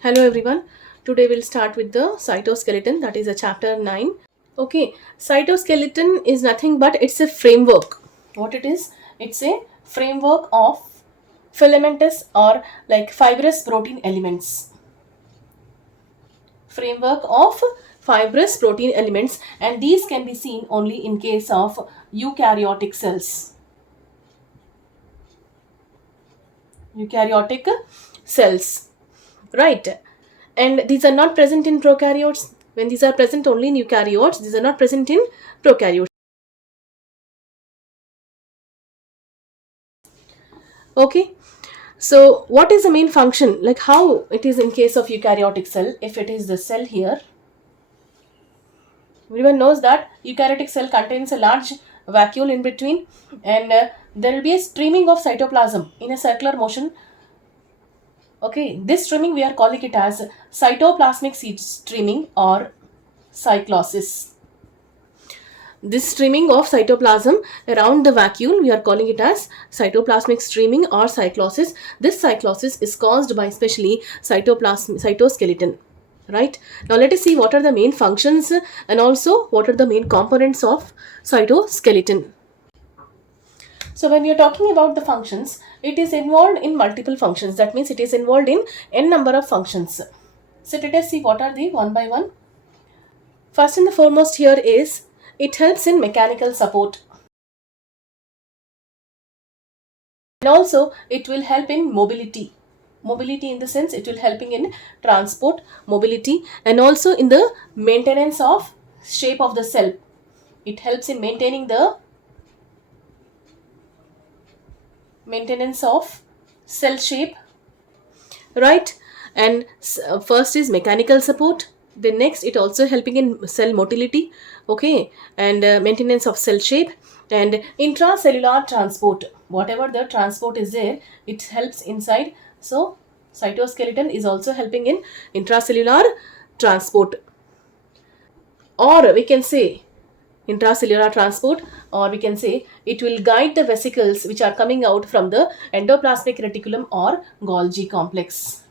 Hello everyone. Today we'll start with the cytoskeleton, that is a chapter 9. Okay, cytoskeleton is nothing but it's a framework. What it is? It's a framework of filamentous or like fibrous protein elements. Framework of fibrous protein elements, and these can be seen only in case of eukaryotic cells. Eukaryotic cells. Right. And these are not present in prokaryotes. When these are present only in eukaryotes, these are not present in prokaryotes. Okay. So what is the main function? Like how it is in case of eukaryotic cell. If it is the cell here, everyone knows that eukaryotic cell contains a large vacuole in between, and there will be a streaming of cytoplasm in a circular motion. Okay, this streaming we are calling it as cytoplasmic seed streaming or cyclosis. This streaming of cytoplasm around the vacuole, we are calling it as cytoplasmic streaming or cyclosis. This cyclosis is caused by especially cytoskeleton. Right, now let us see what are the main functions and also what are the main components of cytoskeleton. So when we are talking about the functions, it is involved in multiple functions. That means it is involved in n number of functions. So let us see what are they one by one. First and the foremost here is it helps in mechanical support, and also it will help in mobility in the sense it will helping in transport, mobility, and also in the maintenance of shape of the cell. It helps in maintaining the maintenance of cell shape, right? And first is mechanical support, then next it also helping in cell motility, okay, and maintenance of cell shape, and intracellular transport. Whatever the transport is there, it helps inside. So cytoskeleton is also helping in intracellular transport, or we can say intracellular transport, or we can say it will guide the vesicles which are coming out from the endoplasmic reticulum or Golgi complex.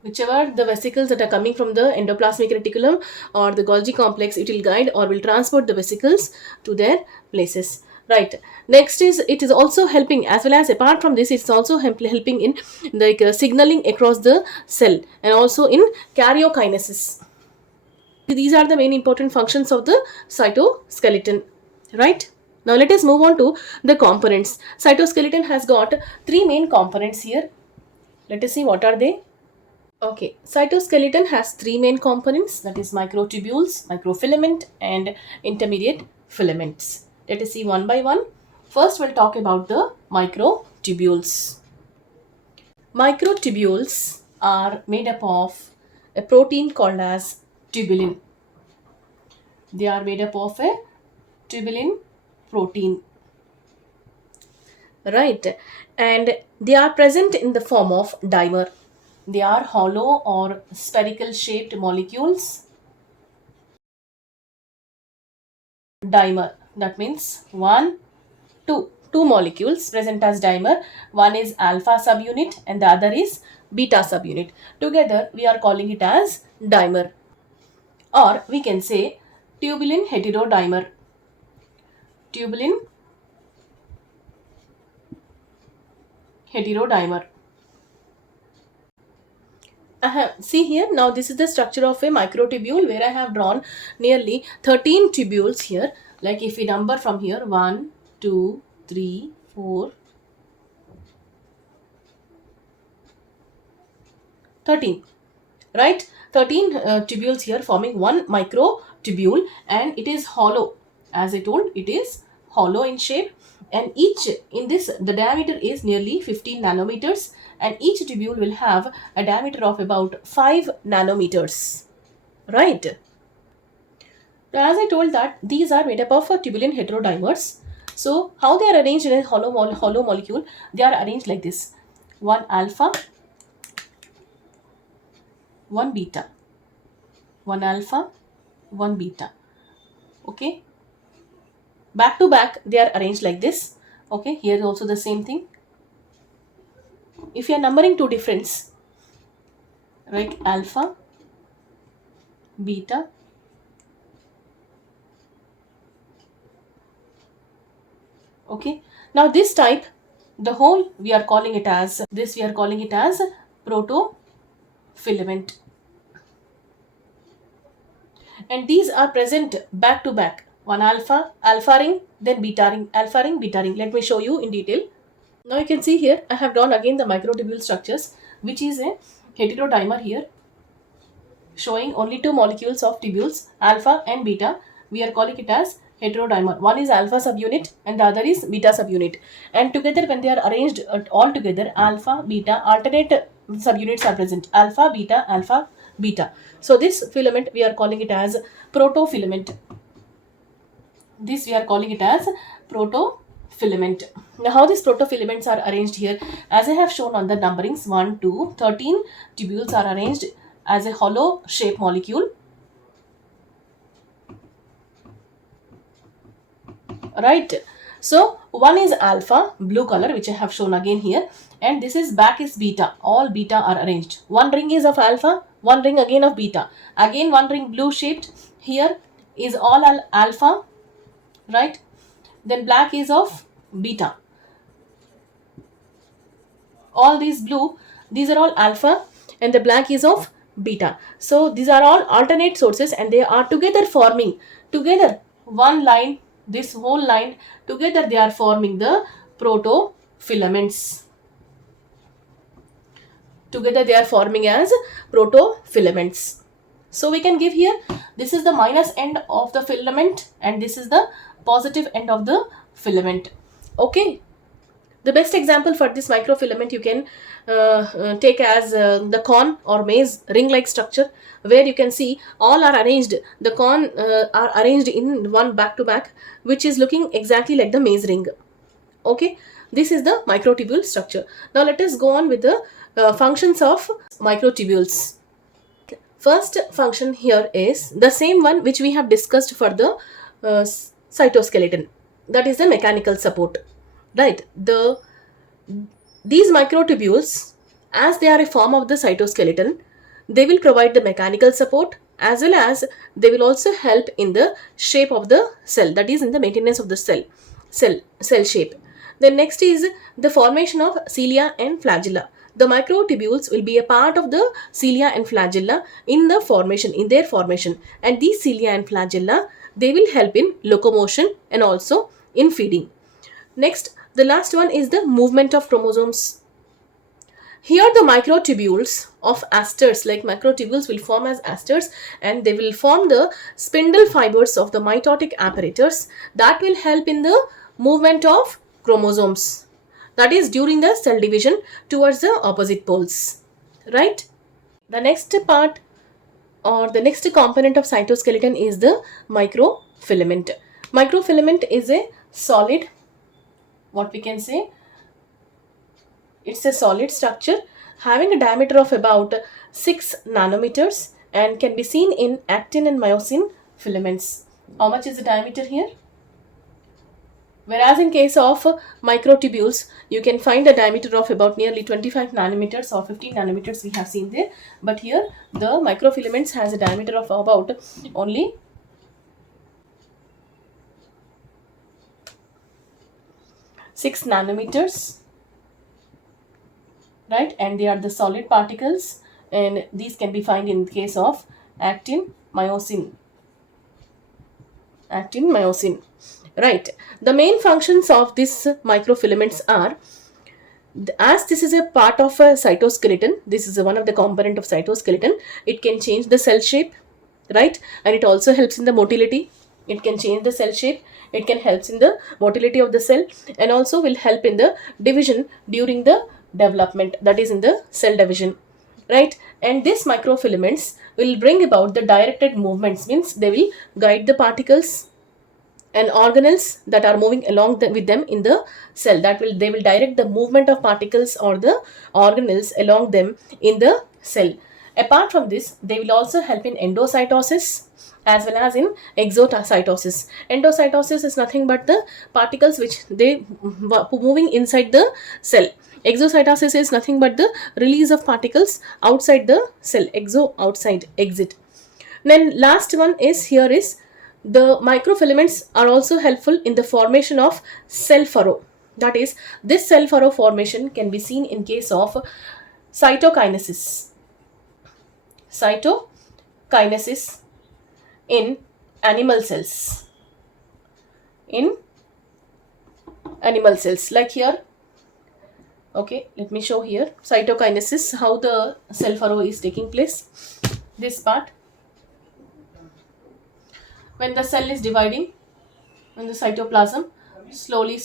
Whichever the vesicles that are coming from the endoplasmic reticulum or the Golgi complex, it will guide or will transport the vesicles to their places. Right. Next is it is also helping, as well as apart from this, it's also helping in like signaling across the cell and also in karyokinesis. These are the main important functions of the cytoskeleton. Right. Now let us move on to the components. Cytoskeleton has got three main components here. Let us see what are they. Okay, cytoskeleton has three main components, that is microtubules, microfilament, and intermediate filaments. Let us see one by one. First, we'll talk about the microtubules. Microtubules are made up of a protein called as tubulin. They are made up of a tubulin protein, right? And they are present in the form of dimer. They are hollow or spherical shaped molecules. Dimer, that means two molecules present as dimer. One is alpha subunit and the other is beta subunit. Together we are calling it as dimer, or we can say tubulin heterodimer. Tubulin heterodimer. See here, now this is the structure of a microtubule where I have drawn nearly 13 tubules here. Like if we number from here 1, 2, 3, 4, 13, right? 13 tubules here forming one microtubule, and it is hollow. As I told, it is hollow in shape, and each in this the diameter is nearly 15 nanometers, and each tubule will have a diameter of about 5 nanometers, right? As I told that these are made up of tubulin heterodimers. So how they are arranged in a hollow molecule? They are arranged like this: one alpha, one beta, one alpha, one beta. Okay, back to back they are arranged like this. Okay, here also the same thing. if you are numbering two difference, right, alpha, beta, okay. Now this type, the whole we are calling it as this, we are calling it as protofilament, and these are present back to back, one alpha ring, then beta ring, alpha ring, beta ring. Let me show you in detail. Now you can see here I have drawn again the microtubule structures, which is a heterodimer here, showing only two molecules of tubules, alpha and beta. We are calling it as heterodimer. One is alpha subunit and the other is beta subunit. And together, when they are arranged all together, alpha, beta, alternate subunits are present. Alpha, beta. So this filament we are calling it as protofilament. This we are calling it as protofilament. Now how these protofilaments are arranged here, as I have shown on the numberings 1, 2, 13 tubules are arranged as a hollow shape molecule, right? So one is alpha, blue color, which I have shown again here, and this is back is beta. All beta are arranged. One ring is of alpha, one ring again of beta, again one ring blue shaped. Here is all alpha, right? Then black is of beta. All these blue, these are all alpha, and the black is of beta. So these are all alternate sources, and they are together forming together one line. This whole line together, they are forming the protofilaments. Together they are forming as protofilaments. So we can give here, this is the minus end of the filament and this is the positive end of the filament. Okay. The best example for this microfilament you can take as the corn or maize ring-like structure, where you can see all are arranged. The corn are arranged in one back to back, which is looking exactly like the maize ring. Okay, this is the microtubule structure. Now let us go on with the functions of microtubules. First function here is the same one which we have discussed for the cytoskeleton, that is the mechanical support. Right, these microtubules, as they are a form of the cytoskeleton, they will provide the mechanical support as well as they will also help in the shape of the cell, that is in the maintenance of the cell shape. Then next is the formation of cilia and flagella. The microtubules will be a part of the cilia and flagella in their formation, and these cilia and flagella, they will help in locomotion and also in feeding. Next, the last one is the movement of chromosomes. Here the microtubules of asters, like microtubules will form as asters, and they will form the spindle fibers of the mitotic apparatus that will help in the movement of chromosomes, that is during the cell division towards the opposite poles, right? The next part or the next component of cytoskeleton is the microfilament. Microfilament is a solid, what we can say, it's a solid structure having a diameter of about 6 nanometers and can be seen in actin and myosin filaments. How much is the diameter here? Whereas in case of microtubules, you can find a diameter of about nearly 25 nanometers or 15 nanometers we have seen there. But here the microfilaments has a diameter of about only 6 nanometers, right? And they are the solid particles, and these can be found in case of actin, myosin, right? The main functions of these microfilaments are, as this is a part of a cytoskeleton, this is one of the component of cytoskeleton, it can change the cell shape, right? And it also helps in the motility. It can change the cell shape, it can help in the motility of the cell, and also will help in the division during the development, that is in the cell division, right? And these microfilaments will bring about the directed movements, means they will guide the particles and organelles that are moving along with them in the cell, they will direct the movement of particles or the organelles along them in the cell. Apart from this, they will also help in endocytosis as well as in exocytosis. Endocytosis is nothing but the particles which they moving inside the cell, Exocytosis is nothing but the release of particles outside the cell. Exo, outside, exit. Then last one is here is the microfilaments are also helpful in the formation of cell furrow. That is, this cell furrow formation can be seen in case of cytokinesis. Cytokinesis in animal cells. In animal cells, like here. Okay, let me show here cytokinesis, how the cell furrow is taking place. This part, when the cell is dividing in the cytoplasm, slowly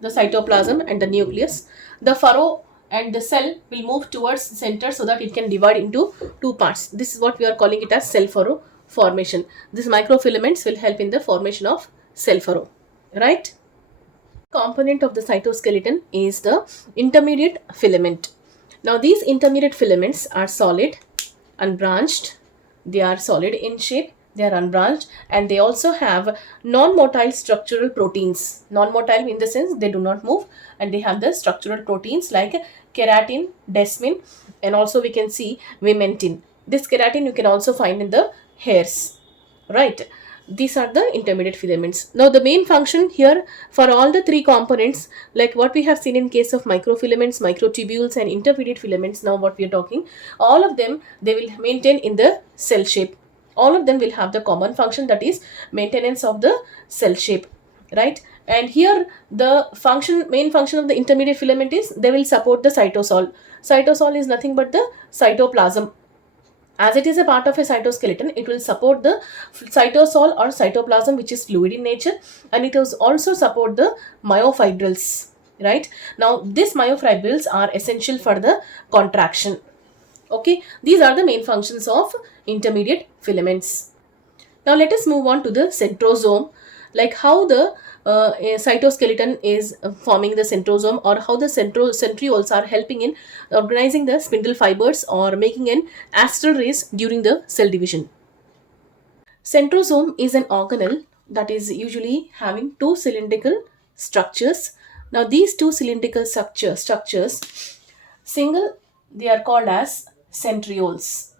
the cytoplasm and the nucleus, the furrow and the cell will move towards the center so that it can divide into two parts. This is what we are calling it as cell furrow formation. These microfilaments will help in the formation of cell furrow, right? Component of the cytoskeleton is the intermediate filament. Now these intermediate filaments are solid, unbranched, they are solid in shape, they are unbranched, and they also have non-motile structural proteins. Non-motile in the sense they do not move, and they have the structural proteins like keratin, desmin, and also we can see vimentin. This keratin you can also find in the hairs, right? These are the intermediate filaments. Now the main function here for all the three components, like what we have seen in case of microfilaments, microtubules and intermediate filaments, now what we are talking, all of them, they will maintain in the cell shape. All of them will have the common function, that is maintenance of the cell shape, right? And here the main function of the intermediate filament is they will support the cytosol. Cytosol is nothing but the cytoplasm. As it is a part of a cytoskeleton, it will support the cytosol or cytoplasm, which is fluid in nature, and it will also support the myofibrils, right? Now these myofibrils are essential for the contraction. Okay, these are the main functions of intermediate filaments. Now let us move on to the centrosome, like how the cytoskeleton is forming the centrosome, or how the centrioles are helping in organizing the spindle fibers or making an astral rays during the cell division. Centrosome is an organelle that is usually having two cylindrical structures. Now these two cylindrical structures single, they are called as centrioles.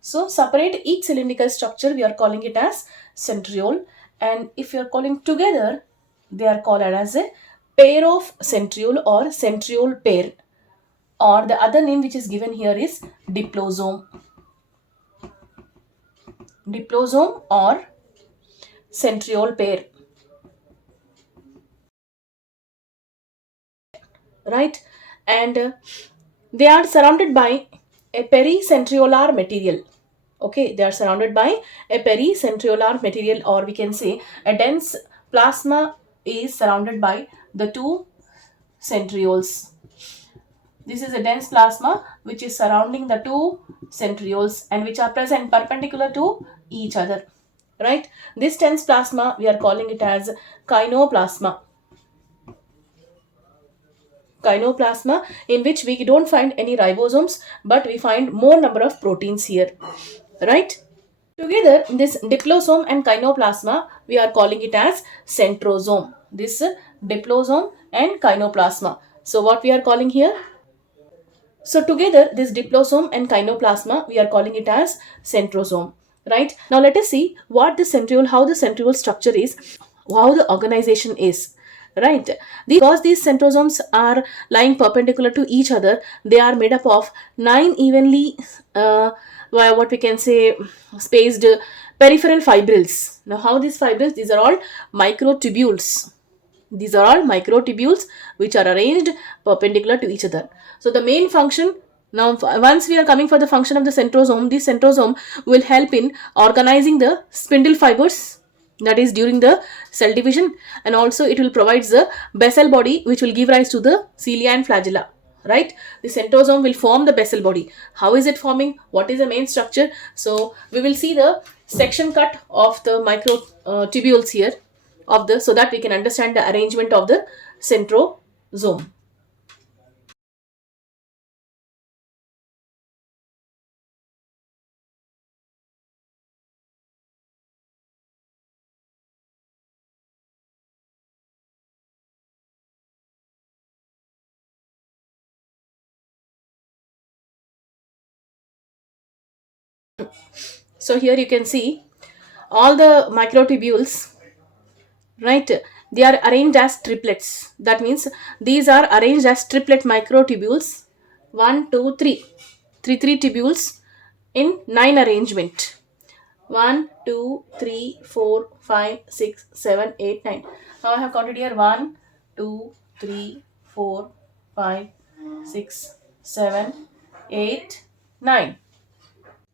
So separate each cylindrical structure, we are calling it as centriole, and if you are calling together, they are called as a pair of centriole or centriole pair, or the other name which is given here is diplosome. Diplosome or centriole pair, right? And they are surrounded by a pericentriolar material. Okay, they are surrounded by a pericentriolar material, or we can say a dense plasma is surrounded by the two centrioles. This is a dense plasma which is surrounding the two centrioles and which are present perpendicular to each other, right? This dense plasma, we are calling it as kinoplasma. Kinoplasma, in which we don't find any ribosomes, but we find more number of proteins here, right? Together, this diplosome and kinoplasma, we are calling it as centrosome. This diplosome and kinoplasma. So what we are calling here? So together, this diplosome and kinoplasma, we are calling it as centrosome, right? Now let us see what the centriole, how the centriole structure is, how the organization is, right? Because these centrosomes are lying perpendicular to each other, they are made up of 9 evenly, what we can say, spaced peripheral fibrils. Now how these fibrils? These are all microtubules. These are all microtubules which are arranged perpendicular to each other. So the main function, now once we are coming for the function of the centrosome, this centrosome will help in organizing the spindle fibers, that is during the cell division, and also it will provide the basal body which will give rise to the cilia and flagella, right? The centrosome will form the basal body. How is it forming? What is the main structure? So we will see the section cut of the microtubules here of the, so that we can understand the arrangement of the centrosome. So here you can see all the microtubules, right? They are arranged as triplets. That means these are arranged as triplet microtubules. One, two, three. Three tubules in 9 arrangement. 1, 2, 3, 4, 5, 6, 7, 8, 9. Now I have counted here 1, 2, 3, 4, 5, 6, 7, 8, 9.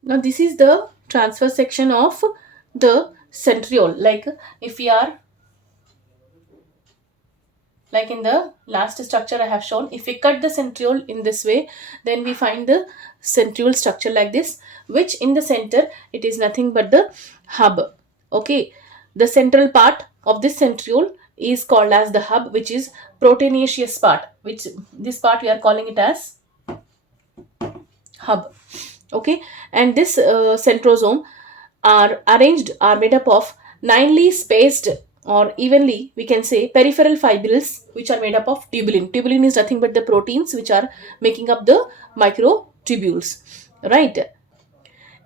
Now this is the transfer section of the centriole. If we are, like in the last structure I have shown, if we cut the centriole in this way, then we find the centriole structure like this, which in the center it is nothing but the hub. Okay, the central part of this centriole is called as the hub, which is proteinaceous part, which this part we are calling it as hub. Okay, and this centrosome are made up of ninely spaced, or evenly we can say, peripheral fibrils, which are made up of tubulin. Tubulin is nothing but the proteins which are making up the microtubules, right?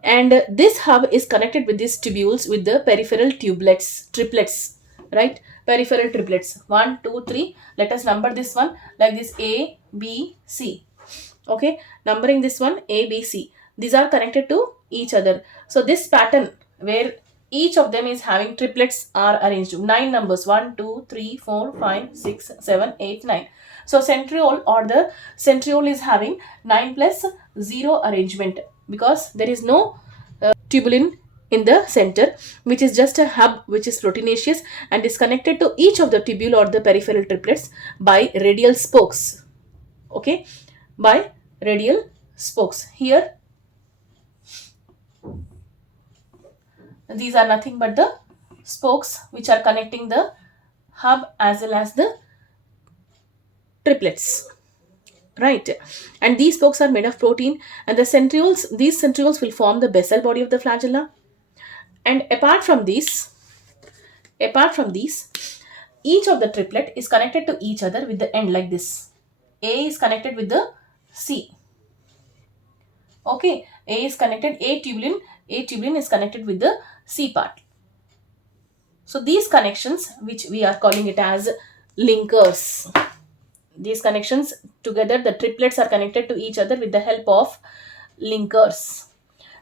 And this hub is connected with these tubules with the peripheral triplets, right? Peripheral triplets, 1, 2, 3. Let us number this one like this: A, B, C. Okay, numbering this one A, B, C. These are connected to each other. So this pattern where each of them is having triplets are arranged 9 numbers: 1, 2, 3, 4, 5, 6, 7, 8, 9. So centriole, or the centriole, is having 9 plus 0 arrangement, because there is no tubulin in the center, which is just a hub which is proteinaceous and is connected to each of the tubule or the peripheral triplets by radial spokes. Okay, by radial spokes. Here these are nothing but the spokes which are connecting the hub as well as the triplets, right? And these spokes are made of protein, and these centrioles will form the basal body of the flagella. And apart from these, each of the triplet is connected to each other with the end like this. A is connected with the C. Okay, A is connected, A tubulin is connected with the C part. So these connections, which we are calling it as linkers, these connections together, the triplets are connected to each other with the help of linkers.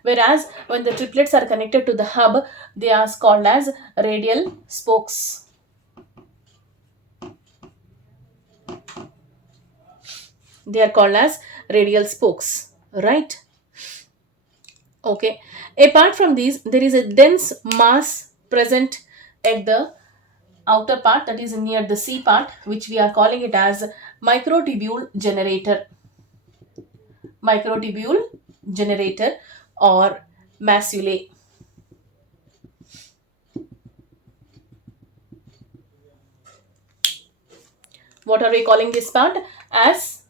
Whereas when the triplets are connected to the hub, they are called as radial spokes. They are called as radial spokes, right? Okay. Apart from these, there is a dense mass present at the outer part, that is near the C part, which we are calling it as microtubule generator. Microtubule generator or maculae. What are we calling this part? As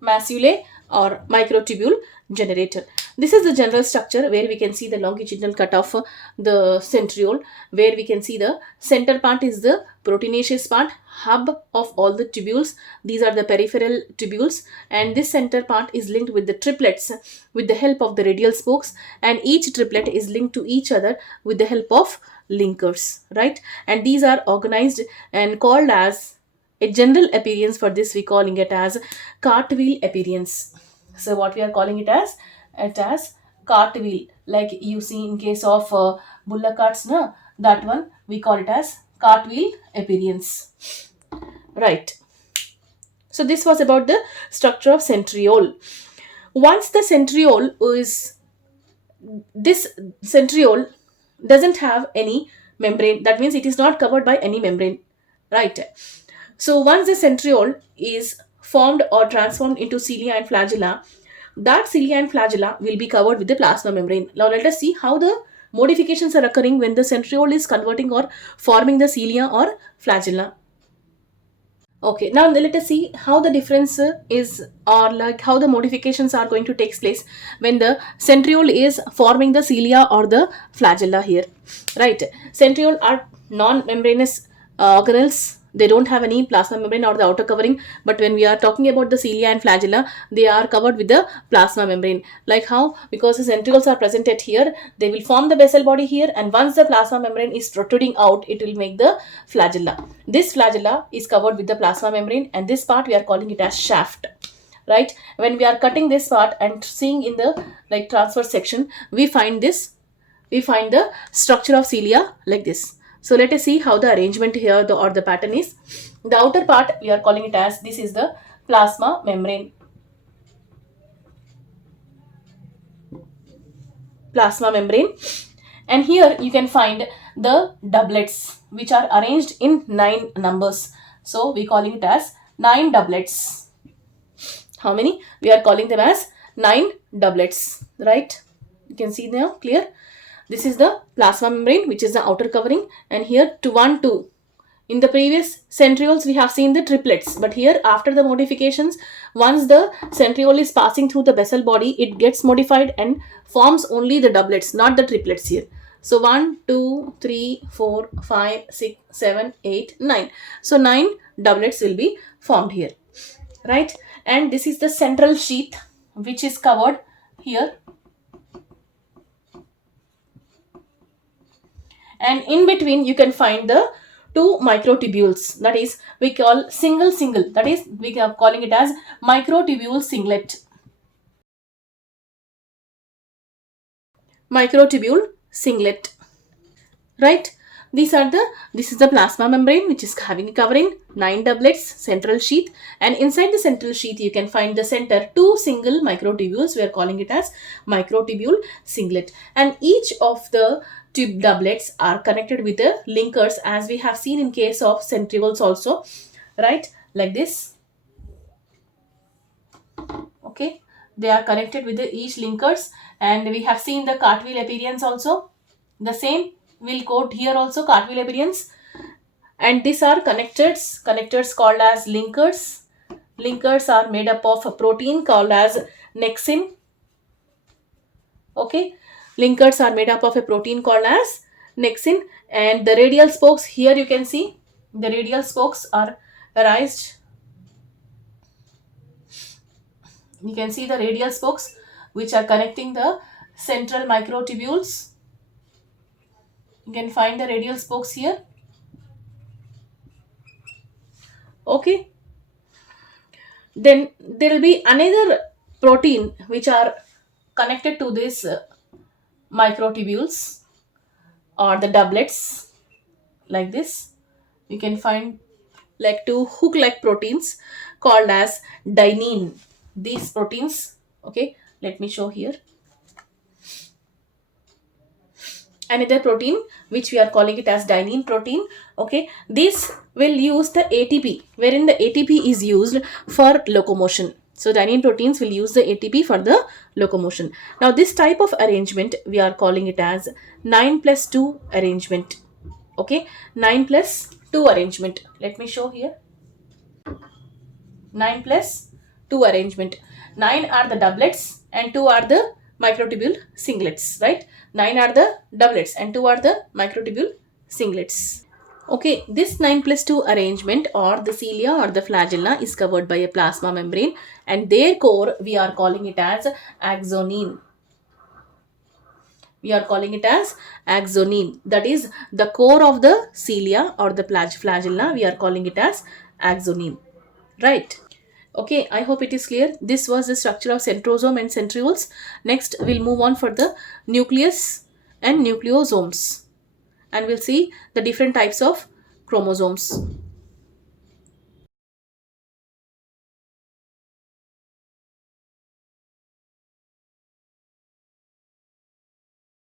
maculae or microtubule generator. This is the general structure where we can see the longitudinal cut of the centriole, where we can see the center part is the proteinaceous part, hub of all the tubules. These are the peripheral tubules, and this center part is linked with the triplets with the help of the radial spokes, and each triplet is linked to each other with the help of linkers, right? And these are organized and called as a general appearance. For this we calling it as cartwheel appearance. So what we are calling it as cartwheel, like you see in case of bullock carts, na, that one we call it as cartwheel appearance, right? So this was about the structure of centriole. Once the centriole is, this centriole doesn't have any membrane, that means it is not covered by any membrane, right? So once the centriole is formed or transformed into cilia and flagella, that cilia and flagella will be covered with the plasma membrane. Now let us see how the modifications are occurring when the centriole is converting or forming the cilia or flagella. Okay, now let us see how the difference is, or like how the modifications are going to take place when the centriole is forming the cilia or the flagella here, right? Centriole are non-membranous organelles, They don't have any plasma membrane or the outer covering, but when we are talking about the cilia and flagella, they are covered with the plasma membrane. Like how? Because the ventricles are presented here, they will form the basal body here, and once the plasma membrane is protruding out, it will make the flagella. This flagella is covered with the plasma membrane, and this part we are calling it as shaft. Right? When we are cutting this part and seeing in the like transverse section, we find the structure of cilia like this. So let us see how the arrangement here or the pattern is. The outer part we are calling it as, this is the plasma membrane. Plasma membrane. And here you can find the doublets which are arranged in 9 numbers. So we calling it as 9 doublets. How many? We are calling them as 9 doublets. Right? You can see now clear. This is the plasma membrane, which is the outer covering, and here 2. In the previous centrioles, we have seen the triplets, but here after the modifications, once the centriole is passing through the basal body, it gets modified and forms only the doublets, not the triplets here. So 1, 2, 3, 4, 5, 6, 7, 8, 9. So 9 doublets will be formed here, right? And this is the central sheath, which is covered here. And in between you can find the 2 microtubules, that is we call single, that is we are calling it as microtubule singlet. Microtubule singlet, right? This is the plasma membrane, which is having a covering 9 doublets, central sheath, and inside the central sheath you can find the center 2 single microtubules. We are calling it as microtubule singlet, and each of the tube doublets are connected with the linkers, as we have seen in case of centrioles also, right? Like this. Okay, they are connected with the each linkers, and we have seen the cartwheel appearance also. The same will quote here also, cartwheel appearance. And these are connectors called as linkers. Linkers are made up of a protein called as nexin. Okay, linkers are made up of a protein called as nexin. And the radial spokes, here you can see the radial spokes are raised. You can see the radial spokes which are connecting the central microtubules. You can find the radial spokes here. Okay. Then there will be another protein which are connected to this microtubules or the doublets like this. You can find like 2 hook-like proteins called as dynein. These proteins, okay, let me show here. Another protein which we are calling it as dynein protein. Okay, this will use the ATP, wherein the ATP is used for locomotion. So dynein proteins will use the ATP for the locomotion. Now this type of arrangement we are calling it as 9+2 arrangement. Okay, 9+2 arrangement. Let me show here. 9+2 arrangement. 9 are the doublets and 2 are the microtubule singlets, right? 9 are the doublets and 2 are the microtubule singlets. Okay, this 9+2 arrangement or the cilia or the flagella is covered by a plasma membrane, and their core we are calling it as axoneme. We are calling it as axoneme. That is the core of the cilia or the flagella. We are calling it as axoneme, right? Okay, I hope it is clear. This was the structure of centrosome and centrioles. Next, we'll move on for the nucleus and nucleosomes, and we'll see the different types of chromosomes.